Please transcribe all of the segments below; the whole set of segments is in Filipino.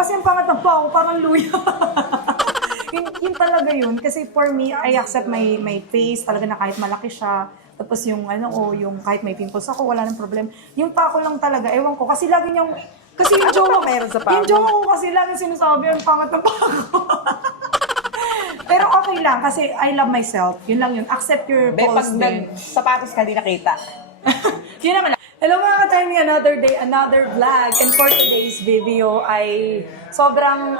Kasi ang pangat ng pao, parang luya. yun talaga yun. Kasi for me, I accept my face talaga na kahit malaki siya. Tapos yung yung kahit may pimples ako, wala nang problem. Yung pa ko lang talaga, ewan ko. Kasi lagi niyang, kasi yung jowa, meron sa paa mo? yung jowa ko kasi lagi sinasabi, ang pangat ng paa ko. Pero okay lang, kasi I love myself. Yun lang yun. Accept your Be, pag pose din. nagsapatos ka, di nakita. Yun naman. Hello mga ka-timey, another day, another vlog. And for today's video ay sobrang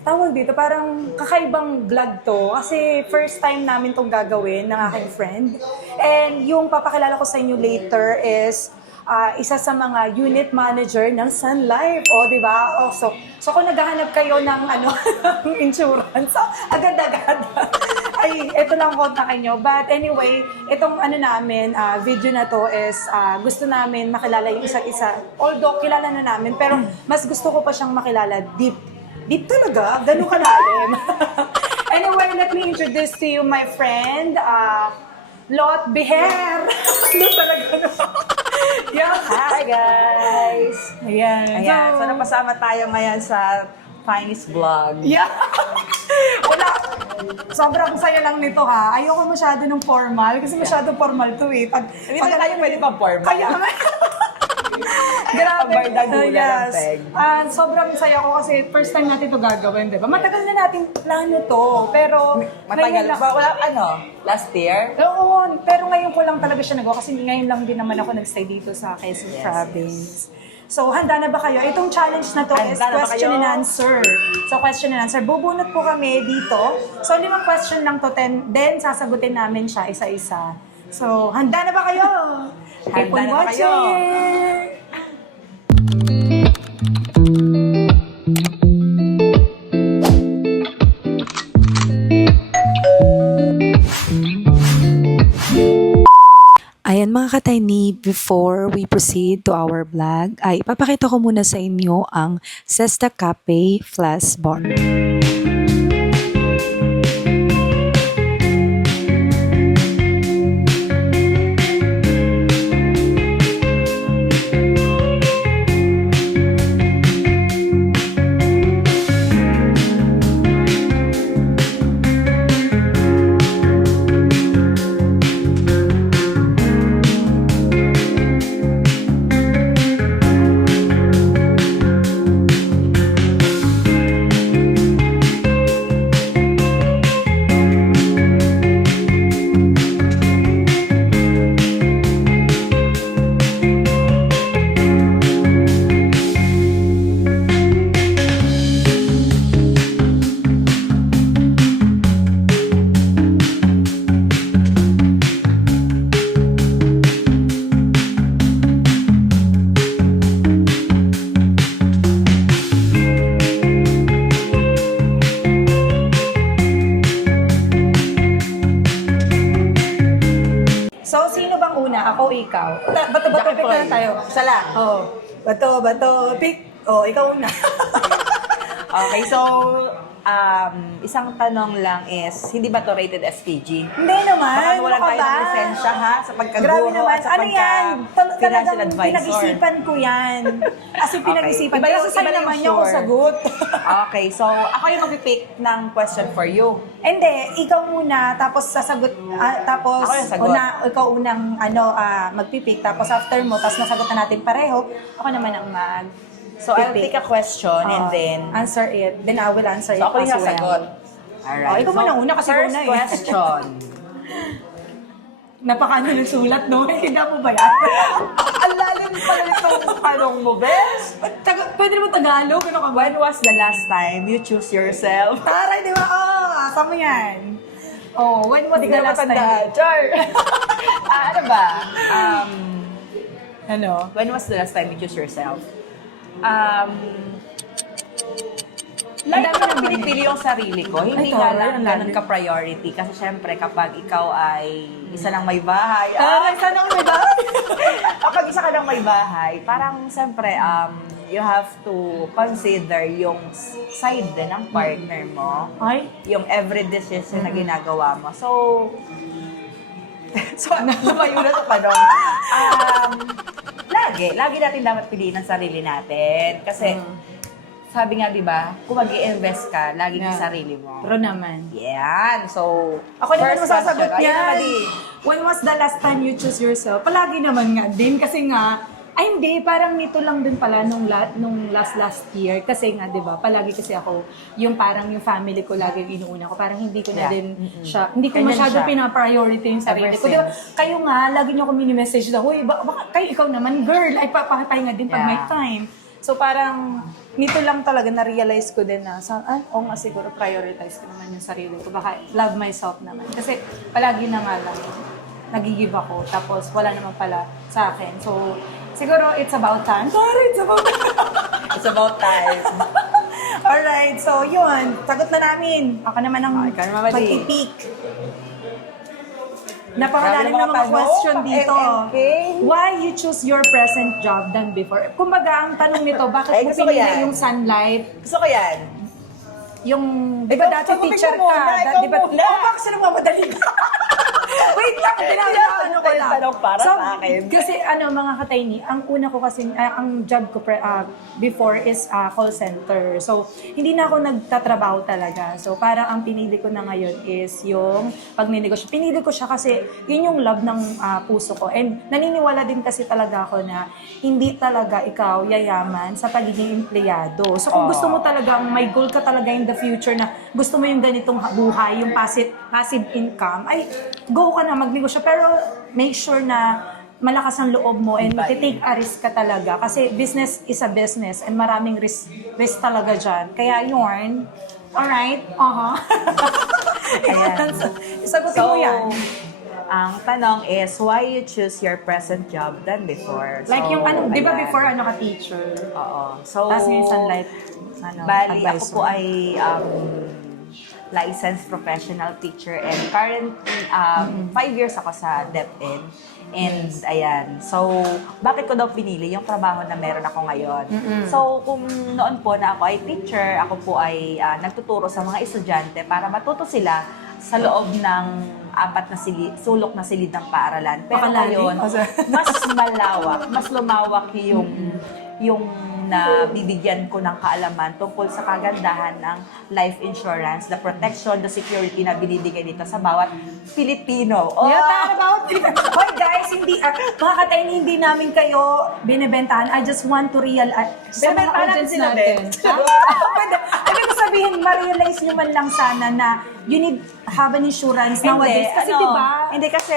tawag dito, parang kakaibang vlog to. Kasi first time namin tong gagawin ng aking friend. And yung papakilala ko sa inyo later is isa sa mga unit manager ng Sun Life. O, di ba? So kung naghahanap kayo ng ng insurance, agad-agad. Ay, ito lang kontakin nyo. But anyway, itong namin, video na to is gusto namin makilala yung isa't isa. Although, kilala na namin, pero mas gusto ko pa siyang makilala deep. Deep talaga? Ganun kalalim. Anyway, let me introduce to you my friend, Lot Biher. Ano talaga no? Yeah. Hi guys! Ayan. Ayan, so napasama tayo ngayon sa Finest Vlog. Yeah. Wala. Sobrang saya lang nito ha. Ayoko masyado ng formal kasi masyado formal to eh. Hindi na tayo pwede pang formal. Kaya nga. Grabe. Pagbardagulan ng peg. Sobrang saya ko kasi first time natin to gagawin, di ba? Matagal na natin plano to. Pero Matagal ngayon ba? Wala, last year? Oo, pero ngayon ko lang talaga siya nagawa kasi ngayon lang din naman ako nagstay dito sa Quezon Province. So, handa na ba kayo? Itong challenge na to is Handa na ba question kayo? and answer. So, question and answer. Bubunot po kami dito. So, 5 question lang to, then sasagutin namin siya isa-isa. So, handa na ba kayo? Keep Handa on na ba kayo? watching! Ayan mga ka-tiny, before we proceed to our vlog, ay ipapakita ko muna sa inyo ang Zesta Cafe Flash Bar. So, sino bang una? Ako o ikaw? Bato-bato, pick na lang tayo. Sala. Oh, bato, pick. Oh, ikaw una. Okay, so, isang tanong lang is, hindi ba to rated SPG? Hindi naman. Baka wala ano ka tayo ba? ng lisensya ha, sa Grabe pagkaguro naman. at sa Ano yan? pagka-financial Talagang advisor. pinag-isipan ko yan. Kasi pinag-isipan. Iba Pero yung- sa'yo iba yung naman yung sure. sagot. Okay, so ako yung mag-pick ng question for you. Hindi, ikaw muna, tapos sasagot, tapos Ako yung sagot. ikaw unang magpipick, tapos after mo, tapos nasagot na natin pareho, ako naman ang So I'll pick a question and then... answer it. Then I will answer it So ako yung as well. sagot. Alright. ikaw muna una kasi first una eh. question. Napakaano ng sulat, no? Hindi mo ba yan? Ang lalim pala itong tanong mo, Bes. Pwede naman Tagalog, ano ka ba? When was the last time you choose yourself? Taray, di ba? Asa mo yan? When was the last time? Char! Ano ba? Ano? When was the last time you choose yourself? Ang Lagi dami ko naman pinipili yung sarili ko. Hindi Ay, nga taray, lang ang ganun dami. ka-priority. Kasi syempre, kapag ikaw ay isa lang may bahay, Taray, sana ako may bahay. kapag isa ka lang may bahay, parang syempre, you have to consider yung side din ng partner mo. Ay? Yung every decision na ginagawa mo. So, lumayo na sa tanong. Lad, lagi natin dapat piliin ang sarili natin. Kasi, sabi nga, di ba, kung mag-i-invest ka, lagi Yeah. sa sarili mo. True naman. Yan. So, Ako naman first masasagot question. Ayun yan. naman, di. When was the last time you choose yourself? Palagi naman nga din kasi nga, ay hindi, parang nito lang din pala nung last year. Kasi nga, di ba, palagi kasi ako, yung parang yung family ko lagi yung inuuna ko. Parang hindi ko na Yeah. din siya, hindi ko Ganyan masyado siya. pinapriority yung sarili Ever ko. Di ba, since. kayo nga, lagi niyo ako mini-message na, uy, baka kayo ikaw naman, girl, ay papahinga din pag Yeah. may time. So parang, nito lang talaga na-realize ko din na, oo nga siguro prioritize ko naman yung sarili ko. Baka love myself naman. Kasi palagi na nga lang, nag-give ako, tapos wala naman pala sa akin. So, siguro it's about time. Sorry, it's about time. It's about time. Alright, so yun, sagot na namin. Ako naman ang Okay, Mama D. mag-i-peak. Napakalalim Grabe na mga mga tanong, question pang dito. MMK. Why you choose your present job than before? Kumbaga, ang tanong nito, bakit Ay, mo gusto ko pinili yan. yung sunlight? Gusto ko yan. Yung, di ba Ikaw, dati sagutin teacher mo muna, ka? ikaw Di ba? muna. Oh, bakit sila mamadali ka? Wait lang, ano ko Yung lang. tanong para sa akin. Kasi mga katayni, ang una ko kasi, ang job ko before is call center. So, hindi na ako nagtatrabaho talaga. So, parang ang pinili ko na ngayon is yung pagninegosyo. Pinili ko siya kasi yun yung love ng puso ko. And naniniwala din kasi talaga ako na hindi talaga ikaw yayaman sa pagiging empleyado. So, kung gusto mo talagang may goal ka talaga in the future na gusto mo yung ganitong buhay, yung passive income, ay go ka na magnegosyo. Pero make sure na malakas ang loob mo and mag-take a risk ka talaga. Kasi business is a business and maraming risk talaga dyan. Kaya yun, alright, Ayan. Isagutin mo yan. Ang tanong is, why you choose your present job than before? Like yung di ba ayan. before ka teacher? Oo. So, Tapos ngayon sunlight, bali, ako advisor. po ay licensed professional teacher and currently 5 years ako sa DepEd. And ayan, so bakit ko daw pinili yung trabaho na meron ako ngayon? So kung noon po na ako ay teacher, ako po ay nagtuturo sa mga estudyante para matuto sila sa loob ng sulok na silid ng paaralan. Pero Pakalalim. ngayon, mas malawak, mas lumawak yung na bibigyan ko ng kaalaman tungkol sa kagandahan ng life insurance, the protection, the security na binibigay dito sa bawat Pilipino. Oh! Yeah, about it. Hoy guys, mga katayin, hindi namin kayo binibentahan. I just want to realize sa mga Binibentahan audience sila, natin. Ben. Pwede. Ibig ko sabihin, ma-realize nyo man lang sana na you need have an insurance nowadays. Kasi diba? Hindi kasi,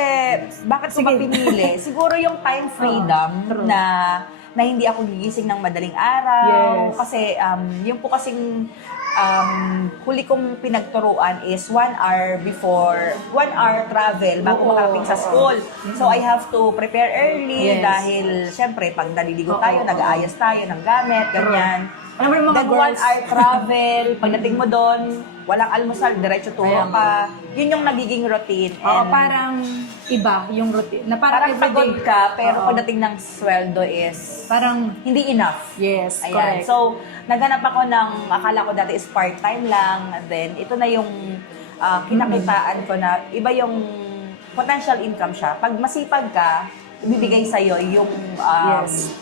bakit ko ba pinili? Siguro yung time freedom na hindi ako gigising ng madaling araw. Yes. Kasi yung po kasing huli kong pinagturuan is 1 hour travel bago makarating sa school. So I have to prepare early Yes. dahil syempre pag naliligo tayo, nag-aayos tayo ng gamit, ganyan. Alam mo yung mga Then 1 girls, hour travel, pagdating mo doon, walang almusal, diretso turo Ayan. ka. Yun yung nagiging routine. oo, And parang iba yung routine. Na parang parang pagod everyday. ka, pero Oo. pagdating ng sweldo is Parang, hindi enough. yes, Ayan. correct. So, naghanap ako akala ko dati is part-time lang. And then, ito na yung kinakitaan ko na iba yung potential income siya. Pag masipag ka, ibibigay sa'yo yung Yes.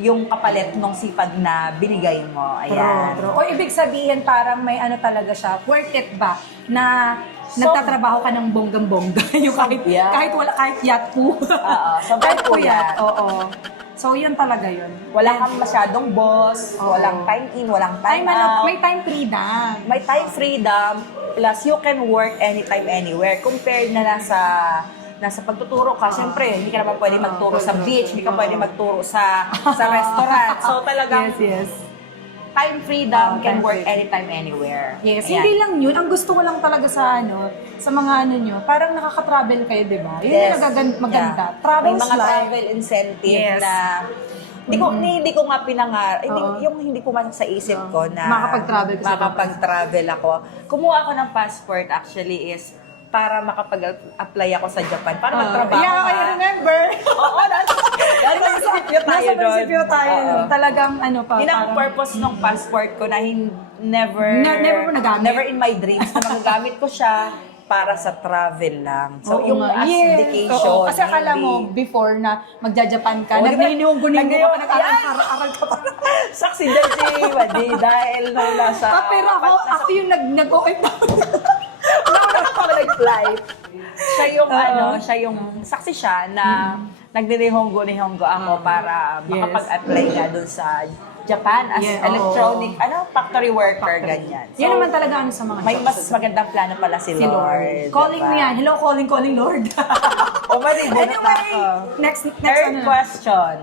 yung kapalit ng sipag na binigay mo. Ayan. True. O ibig sabihin parang may ano talaga siya, worth it ba na So- nagtatrabaho ka ng bonggang-bongga, yung Yeah. kahit yacht po. Oo, so kahit po yan. yacht, oo. So yun talaga yun. Wala kang masyadong boss, Oo. walang time in, walang Ay, time out. may time freedom. May time freedom, plus you can work anytime, anywhere. Compared na nasa pagtuturo ka, syempre, hindi ka naman pwede magturo sa beach, hindi ka pwede magturo sa restaurant. So talagang Yes. time freedom can time work freedom. anytime, anywhere. Yes, Ayan. hindi lang yun. Ang gusto ko lang talaga sa mga nyo, parang nakaka-travel kayo, di ba? Yun yung maganda. Yeah. Travel's May mga life. travel incentive Yes. na hindi ko nga yung hindi pumasok sa isip ko na Makapag-travel ka sa makapag-travel ako. Kumuha ako ng passport actually is para makapag-apply ako sa Japan. Para magtrabaho Yeah, I remember. Oo, nasa prinsipyo tayo Nasa doon. prinsipyo tayo. Oo. Talagang Yun ang parang- purpose ng passport ko na never Never mo nagamit? Never in my dreams na magagamit ko siya. para sa travel lang. So, Oo yung nga. as Yes. vacation. Oo. Kasi akala hindi. mo before na magja-Japan ka, Oo, di ba? nagninihong-guninggo ka pa, Yan! nag-aral ka pa. Saksi din si Wadi dahil nung nasa... Pero ako yung nag-OFW. Nauna ako nag-flight. Siya yung saksi siya na nagninihonggo-nihonggo ako para Yes. makapag-apply nga dun sa Japan as Yeah, electronic, factory worker, ganyan. Yan naman talaga ano sa mga May jobs. mas magandang plano pala si Si Lord. Lord. Calling diba? mo yan. Hello, calling Lord. O mali, bunot na Anyway, ako. next Third ano na. question.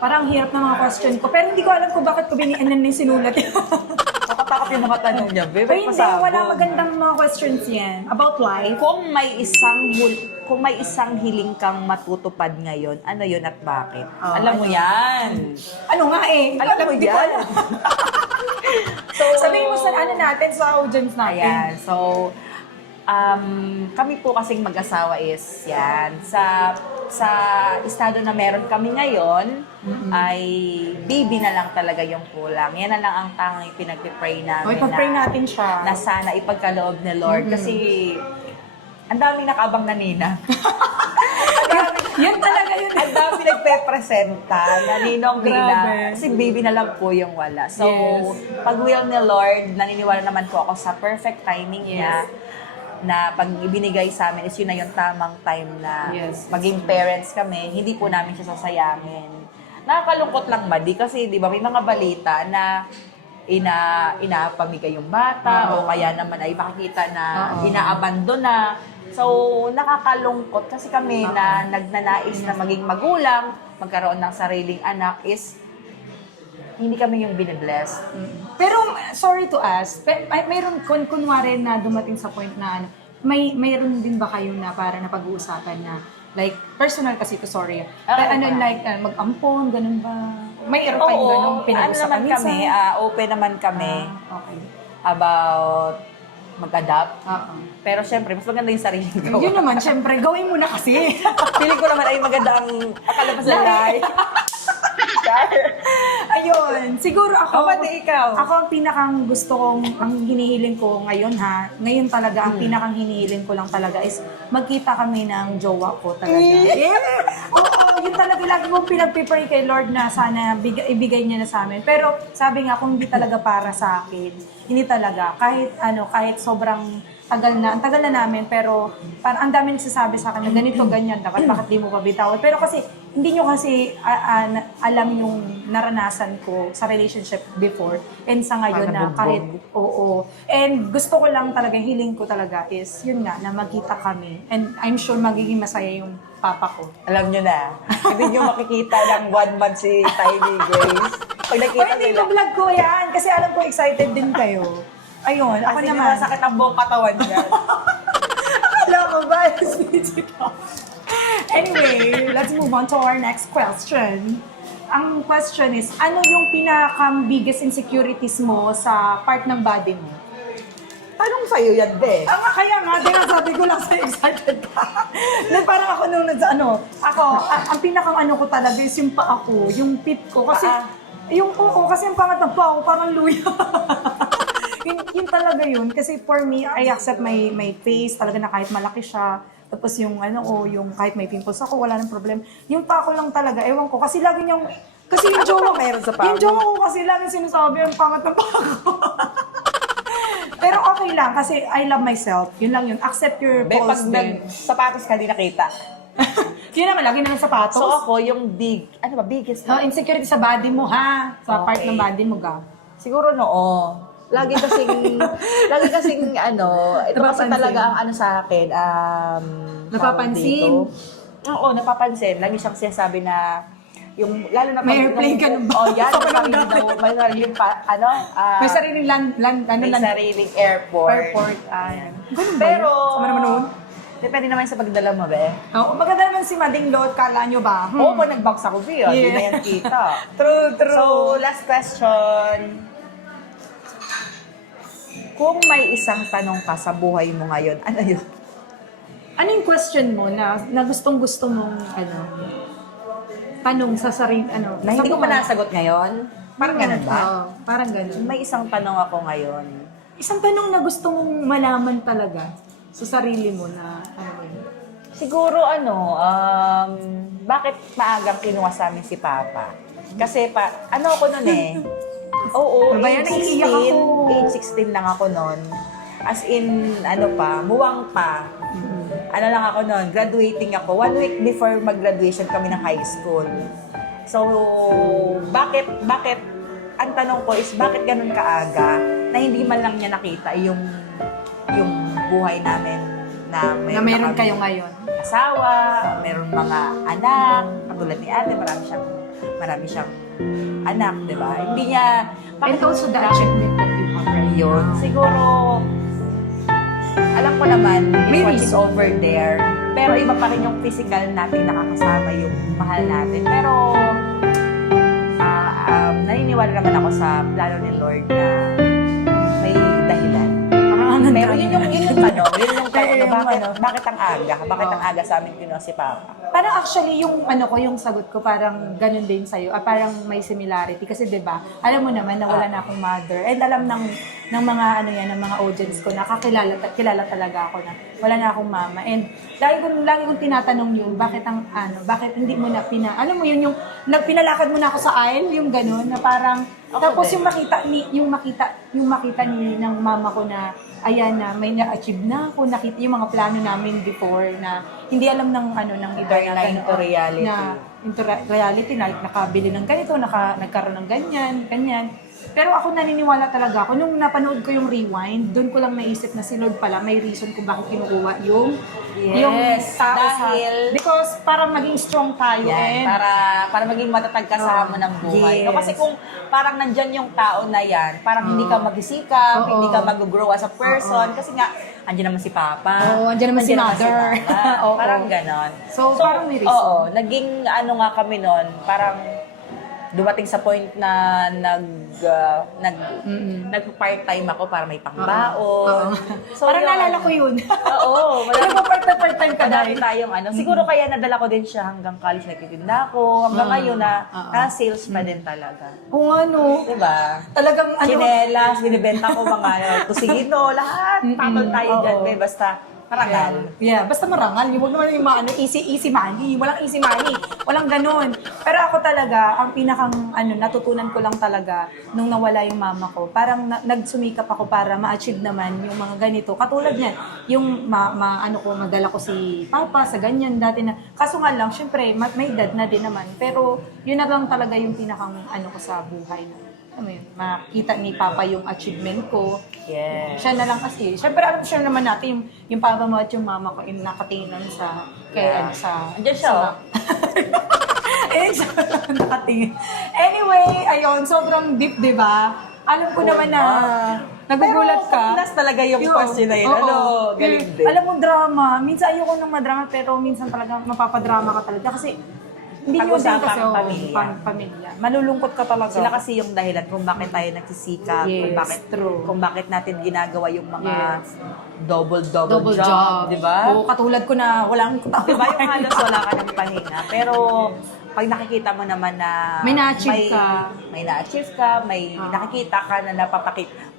Parang hirap ng mga question ko. Pero hindi ko alam kung bakit ko binianan yung sinulat. Nakatakot yung mga tanong niya, babe. Pero hindi, wala magandang mga questions yan. About life. Kung may isang hiling kang matutupad ngayon, ano yun at bakit? Alam mo yan. Ano nga eh. Alam mo hindi ko yan. alam. Sabihin mo sa ano natin, sa audience natin. Ayan. So, kami po kasing mag-asawa is yan. Sa estado na meron kami ngayon, ay baby na lang talaga yung kulang. Yan na lang ang tanging pinag-pray namin. Okay, pag-pray natin siya. Na sana ipagkaloob ni Lord. Kasi, ang daming nakaabang na nina. Yan talaga yun. Ang dami nagpe-presenta na ninong Grabe. nila. Kasi baby na lang po yung wala. So, Yes. pag will ni Lord, naniniwala naman po ako sa perfect timing niya na pag ibinigay sa amin is yun na yung tamang time na Yes. maging parents kami, hindi po namin siya sasayangin. Nakakalungkot lang, Madi, kasi di ba may mga balita na inapamigay yung bata o kaya naman ay makikita na inaabandon na. So, nakakalungkot kasi kami na nagnanais na maging magulang, magkaroon ng sariling anak is hindi kami yung binibless. Pero, sorry to ask, mayroon, kunwari na dumating sa point na, mayroon din ba kayo na para napag-uusapan na, like, personal kasi to, sorry. Pero like, mag-ampon, ganun ba? Mayroon kayong ganun pinag-usapan naman kami, open naman kami Okay. about mag-adapt. Oo. Pero syempre, mas maganda yung sarili ko. Yun naman, syempre, gawin mo na kasi. Feeling ko naman ay maganda ang akala pa sa life. Ayun, siguro ako, Pati ikaw. ako ang pinakang gusto kong, ang hinihiling ko ngayon ngayon talaga, ang pinakang hinihiling ko lang talaga is magkita kami ng jowa ko talaga. Oo, yun talaga lagi mong pinagpipray kay Lord na sana ibigay niya na sa amin. Pero sabi nga, kung hindi talaga para sa akin, hindi talaga. Kahit sobrang ang tagal na namin, pero parang ang dami nagsasabi sa akin na ganito, ganyan, bakit di mo pa bitawan. Pero kasi, hindi nyo kasi alam yung naranasan ko sa relationship before and sa ngayon na kahit, oo. And gusto ko lang talaga, hiling ko talaga is, yun nga, na magkita kami. And I'm sure magiging masaya yung papa ko. Alam nyo na, hindi nyo makikita ng 1 month si Tiny Grace. Pag nakita Hindi nila. ko vlog ko yan, kasi alam ko excited din kayo. Ayun, ako Kasi naman. masakit ang buong katawan niya. Akala ko ba? Anyway, let's move on to our next question. Ang question is, ano yung pinaka-biggest insecurities mo sa part ng body mo? Tanong sa'yo yan, be. Kaya nga, sabi ko lang sa excited ka. Na parang ako ang pinakang ano ko talaga is yung paa ko, yung pit ko. Kasi, kasi ang pangat ng paa ko, parang luya. yun talaga yun. Kasi for me, I accept my face talaga na kahit malaki siya. Tapos yung yung kahit may pimples ako, wala nang problem. Yung paa ko lang talaga, ewan ko. Kasi lagi niyang, kasi yung jowa meron sa paa mo? Yung jowa ko kasi lagi sinasabi, ang pangat ng paa ko. Pero okay lang, kasi I love myself. Yun lang yun. Accept your Be, pag pose din. sapatos ka, di nakita. Yun naman, lagi na ng sapatos. So ako, yung biggest Insecurity sa body mo, ha? Sa part Okay. ng body mo, ga. Siguro noo. Lagi kasing ito kasi Napapansin. talaga ang ano sa akin, Napapansin? tawag dito. Oo, napapansin. Lagi siyang sinasabi na, yung, lalo na May airplane ka na ba? Oh, yan, Sa may panahon sariling dati. daw, may sariling May sariling may sariling airport. airport. Ganun ba Pero, yun? Sama naman noon? depende naman sa pagdala mo, be. Oo, maganda naman si Mading Lot, kala nyo ba? Oo, pag nag-box ako, be, hindi Yeah. na yan kita. True. So, last question. Kung may isang tanong ka sa buhay mo ngayon, ano yun? Ano yung question mo na gustong-gusto mong, tanong sa sarili, Na hindi ko pa nasagot ngayon? Parang ganun ba? Oo, parang ganun. May isang tanong ako ngayon. Isang tanong na gusto mong malaman talaga. sa sarili mo na ano yun? Siguro bakit maagang kinuha sa amin si Papa? Kasi ano ako nun eh. Oo, Ano ba yan? Naiiyak ako. age 16 lang ako nun. As in, muwang pa. Ano lang ako nun, graduating ako. 1 week before mag-graduation kami ng high school. So, bakit, ang tanong ko is, bakit ganun kaaga na hindi man lang niya nakita yung buhay namin na meron kami kayo ngayon. asawa, meron mga anak, katulad ni ate, marami siyang anak, di ba? Hindi niya, And also the achievement that you have right yun. now. Siguro, alam ko naman, May what is reason. over there. Pero iba pa rin yung physical natin nakakasama yung mahal natin. Pero, naniniwala naman ako sa plano ni Lord na may dahilan. Pero yun yung tanong, bakit ang aga? Bakit ang aga sa amin kinuha si Papa? Parang actually yung yung sagot ko parang ganun din sa'yo. Parang may similarity kasi 'di ba? Alam mo naman na wala na akong mother. And alam ng mga ng mga audience ko na kilala talaga ako na wala na akong mama. And lagi kong tinatanong yun, bakit hindi mo na alam mo yun yung pinalakad mo na ako sa aisle, yung ganun na parang tapos yung makita ni ng mama ko na ayan na may na-achieve na ako, nakita yung mga plano namin before na hindi alam ng iba Na into reality. Into reality na nakabili ng ganito, nagkaroon ng ganyan. Pero ako naniniwala talaga ako. Nung napanood ko yung Rewind, doon ko lang naisip na si Lord pala may reason kung bakit kinukuha yung tao dahil because para maging strong tayo yan, para maging matatag ka sa hamon ng buhay. Yes. No, kasi kung parang nandyan yung tao na yan, parang hindi ka mag-isikap, hindi ka mag-grow as a person, kasi nga, andyan naman si Papa. Andyan naman si Mother. Mama. Parang ganon. So, parang may reason. Oo, naging nga kami nun, parang dumating sa point na nag-part-time ako para may pangbaon. So, parang yun. naalala ko yun. Oo. Part-time ka Madami dahil. tayong Siguro kaya nadala ko din siya hanggang college nagtitinda ako. Hanggang ngayon na sales pa din talaga. Kung Diba? talagang Chinelas, binibenta ko mga tusino, lahat. Patol tayo dyan, be. Basta marangal. Yeah, basta marangal. Huwag naman yung easy money. Walang easy money. Walang ganun. Pero ako talaga, ang pinakang natutunan ko lang talaga nung nawala yung mama ko, parang nagsumikap ako para ma-achieve naman yung mga ganito. Katulad niyan, yung madala ko si Papa sa ganyan dati na. Kaso nga lang, syempre, may edad na din naman. Pero yun na lang talaga yung pinakang ko sa buhay na. Makita ni Papa yung achievement ko. Yes. Siya na lang kasi. Siyempre, siya naman natin, yung papa mo at yung mama ko, yung nakatingin sa, Andiyan siya. Siya nakatingin. Anyway, ayun, sobrang deep, di ba? Alam ko naman na, nagugulat ka. Pero talaga yung question na yun. Galing din. Alam mo, drama. Minsan ayoko ng madrama, pero minsan talaga mapapadrama ka talaga. Kasi, hindi nyo din kasi pamilya. Malulungkot ka talaga. Sila kasi yung dahilan kung bakit tayo nagsisikap, Yes, kung bakit natin ginagawa yung mga double Double job, di ba? Oo, katulad ko na walang kutang. Di ba yung halos wala ka ng pahinga? Pero pag nakikita mo naman na May na-achieve ka. may na-achieve ka, may nakikita ka na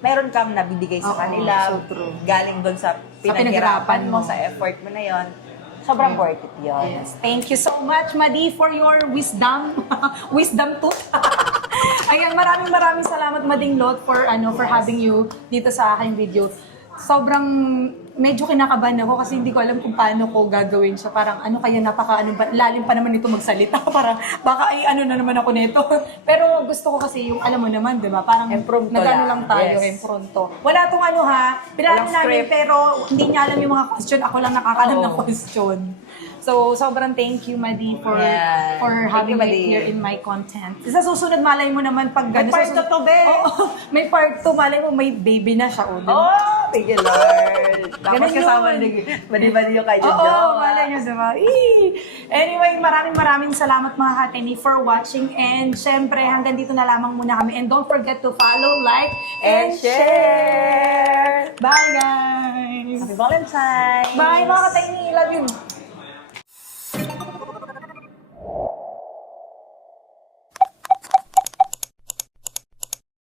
meron kang nabibigay sa kanila, so true. galing doon sa pinaghirapan pinaghirapan mo, mo. sa effort mo na yon. Sobrang worth it yun. Yes. Thank you so much, Madi, for your wisdom. Wisdom tooth. Ayan, maraming salamat, Mading Lot, for having you dito sa aking video. Sobrang medyo kinakabahan ako kasi hindi ko alam kung paano ko gagawin siya. Parang lalim pa naman ito magsalita. Parang baka na naman ako nito. Pero gusto ko kasi yung alam mo naman, di ba? Parang Impromptu nagano lang. lang tayo, Yes. impromptu. Wala tong pinala Walang namin script. pero hindi niya alam yung mga question. Ako lang nakakalam ng Oo. question. So, sobrang thank you, Madi, for Yan. Thank having you, me Madi. here in my content. Sa susunod, malay mo naman pag May part susunod- 2 to, be. Oo, may part 2, malay mo may baby na siya. O, Thank you, Lord. Tapos Ganun kasama yun. ni Badi-badi yung kay Oo, Jojo. malay nyo, diba? Anyway, maraming salamat mga katini for watching. And syempre, hanggang dito na lamang muna kami. And don't forget to follow, like, and share! Bye, guys! Happy Valentine's! Bye, mga katini! Love you!